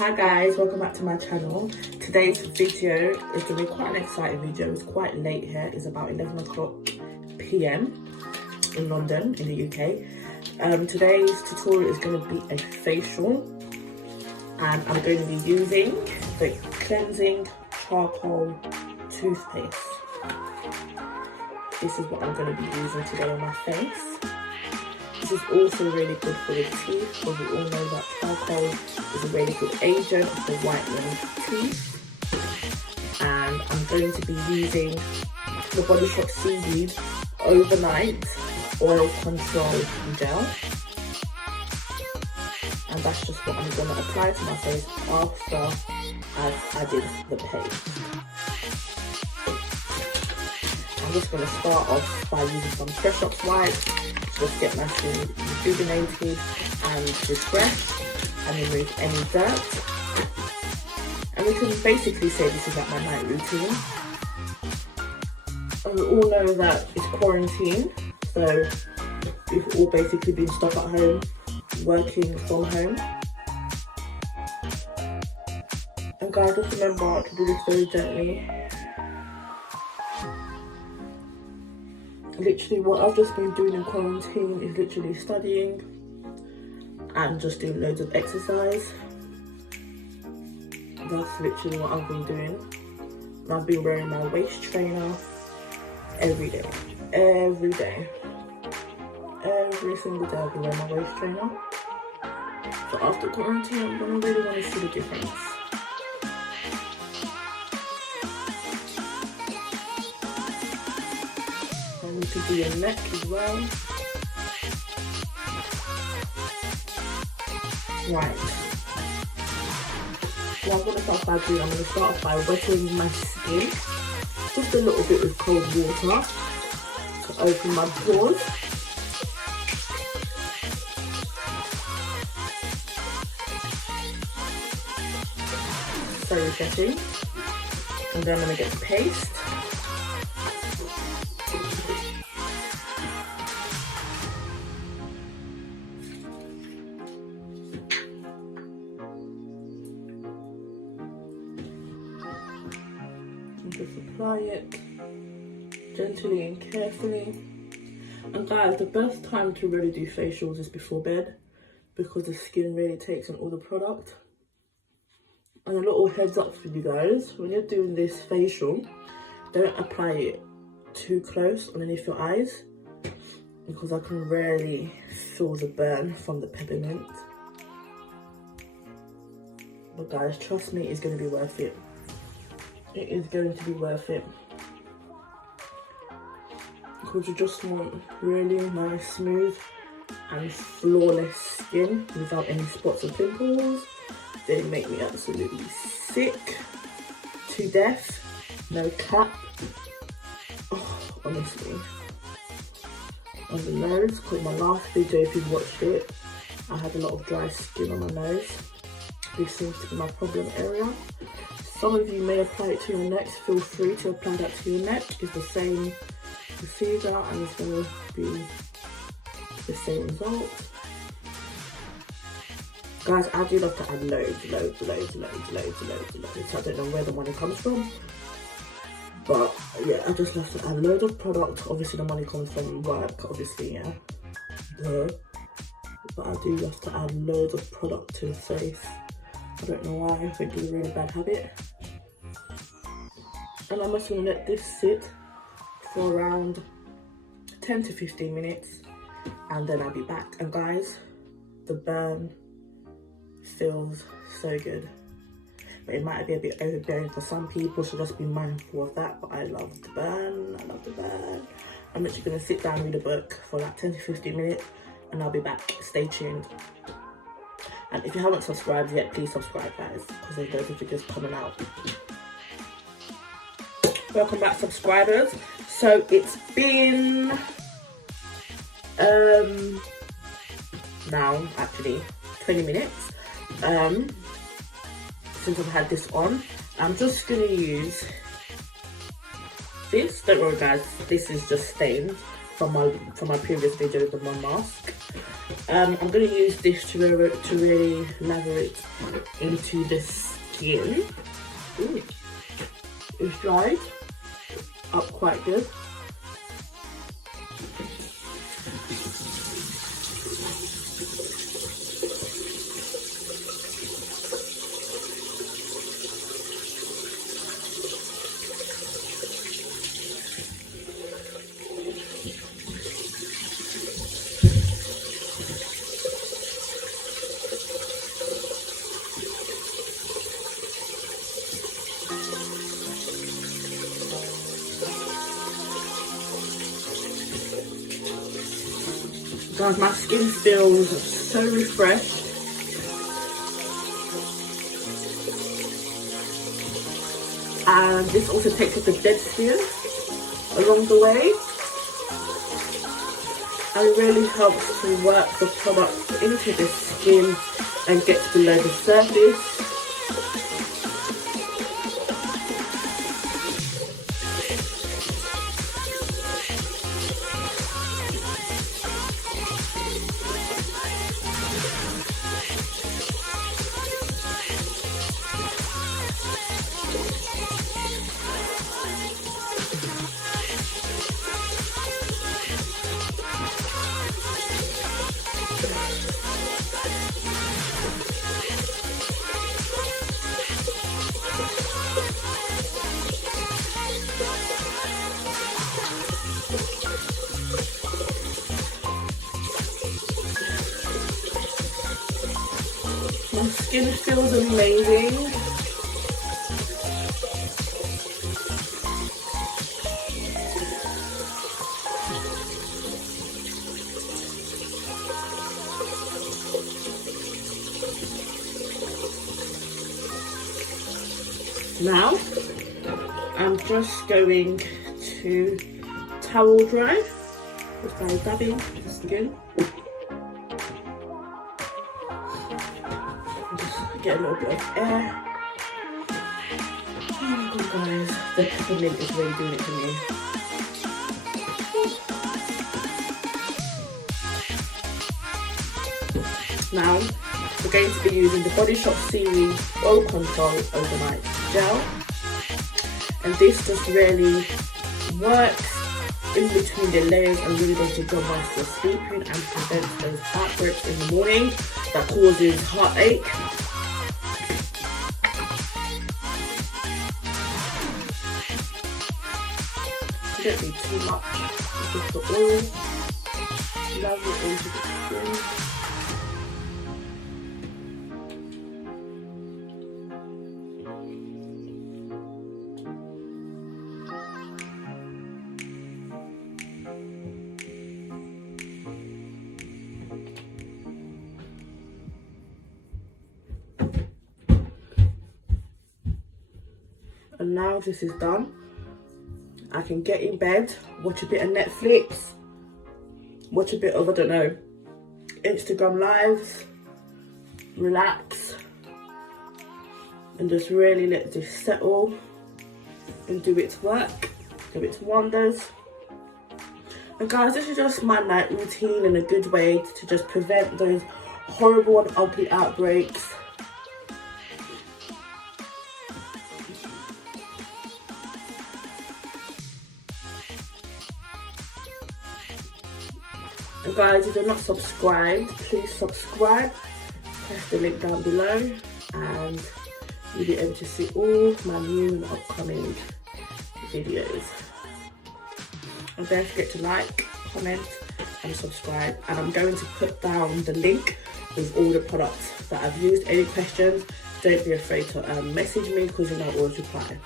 Hi guys, welcome back to my channel. Today's video is going to be quite an exciting video. It's quite late here. It's about 11 o'clock PM in London, in the UK. Today's tutorial is going to be a facial, and I'm going to be using the cleansing charcoal toothpaste. This is what I'm going to be using today on my face. This is also really good for the teeth, because we all know that charcoal is a really good agent for whitening teeth. And I'm going to be using the Bodyshop Seaweed Overnight Oil Control Gel. And that's just what I'm going to apply to my face after I've added the paste. I'm just going to start off by using some Fresh Ops wipes. Just get my skin rejuvenated and refreshed and remove any dirt. And we can basically say this is like my night routine. And we all know that it's quarantine, so we've all basically been stuck at home, working from home. And guys, just remember to do this very gently. Literally what I've just been doing in quarantine is literally studying and just doing loads of exercise. That's literally what I've been doing. And I've been wearing my waist trainer every day. Every day. Every single day I've been wearing my waist trainer. So after quarantine, I'm gonna really want to see the difference. You can do your neck as well. Right. So I'm going to start by doing, I'm going to start off by wetting my skin just a little bit with cold water to open my pores. So refreshing. And then I'm going to get the paste. Just apply it gently and carefully. And guys, the best time to really do facials is before bed, because the skin really takes in all the product. And a little heads up for you guys, when you're doing this facial, don't apply it too close underneath your eyes, because I can rarely feel the burn from the peppermint. But guys, trust me, it's going to be worth it. It is going to be worth it, because you just want really nice, smooth and flawless skin without any spots or pimples. They make me absolutely sick to death, no cap. Oh, honestly. On the nose, because my last video, if you've watched it, I had a lot of dry skin on my nose. This seems to be my problem area. Some of you may apply it to your neck. Feel free to apply that to your neck. It's the same procedure and it's going to be the same result. Guys, I do love to add loads. I don't know where the money comes from. But yeah, I just love to add loads of product. Obviously the money comes from work, obviously, yeah. But I do love to add loads of product to the face. I don't know why, I think it's a really bad habit. And I'm just going to let this sit for around 10 to 15 minutes and then I'll be back. And guys, the burn feels so good. But it might be a bit overbearing for some people, so just be mindful of that. But I love the burn, I love the burn. I'm literally going to sit down and read a book for like 10 to 15 minutes and I'll be back. Stay tuned. And if you haven't subscribed yet, please subscribe, guys, because there's loads of videos coming out. Welcome back, subscribers. So it's been now actually 20 minutes since I've had this on. I'm just gonna use this. Don't worry guys, this is just stains from my previous video with the one mask. I'm going to use this to really lather it into the skin. Ooh. It's dried up quite good. Guys, my skin feels so refreshed. And this also takes off the dead skin along the way. And it really helps to work the product into the skin and get below the surface. My skin feels amazing. Now, I'm just going to towel dry just by dabbing the skin. Just get a little bit of air. Oh my god, guys, the peppermint is really doing it for me. Now, we're going to be using the Bodyshop series Oil Control Overnight Gel, and this just really works in between the layers and really does the job whilst you're sleeping and prevents those outbreaks in the morning that causes heartache. You don't need too much, just the oil, love it into the skin. And now this is done, I can get in bed, watch a bit of Netflix, watch a bit of, I don't know, Instagram lives, relax, and just really let this settle and do its work, do its wonders. And guys, this is just my night routine and a good way to just prevent those horrible and ugly outbreaks. And guys, if you're not subscribed, please subscribe. Press the link down below and you'll be able to see all my new and upcoming videos. And don't forget to like, comment and subscribe. And I'm going to put down the link with all the products that I've used. Any questions, don't be afraid to message me because you know I always reply.